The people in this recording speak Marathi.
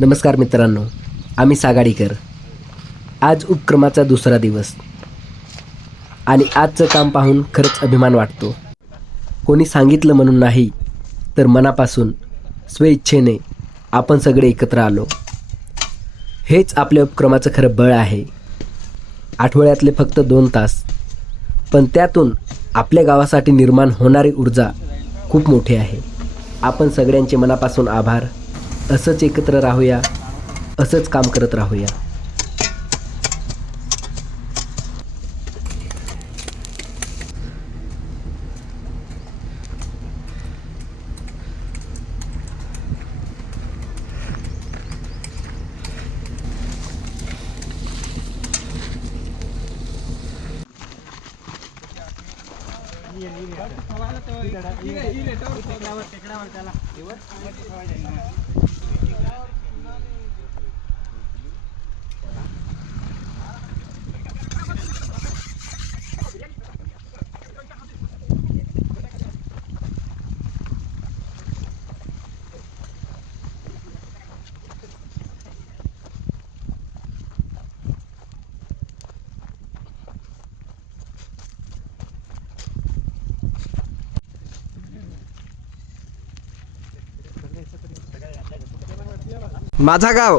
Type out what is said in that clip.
नमस्कार मित्रांनो आम्ही सागाडीकर. आज उपक्रमाचा दुसरा दिवस. आणि आजचं काम पाहून खरंच अभिमान वाटतो. कोणी सांगितलं म्हणून नाही तर मनापासून स्वेच्छेने आपण सगळे एकत्र आलो. हेच आपल्या उपक्रमाचं खरं बळ आहे. आठवड्यातले फक्त दोन तास. पण त्यातून आपल्या गावासाठी निर्माण होणारी ऊर्जा खूप मोठी आहे. आपण सगळ्यांचे मनापासून आभार. असंच एकत्र राहूया असंच काम करत राहूया. त्याला माझा गाव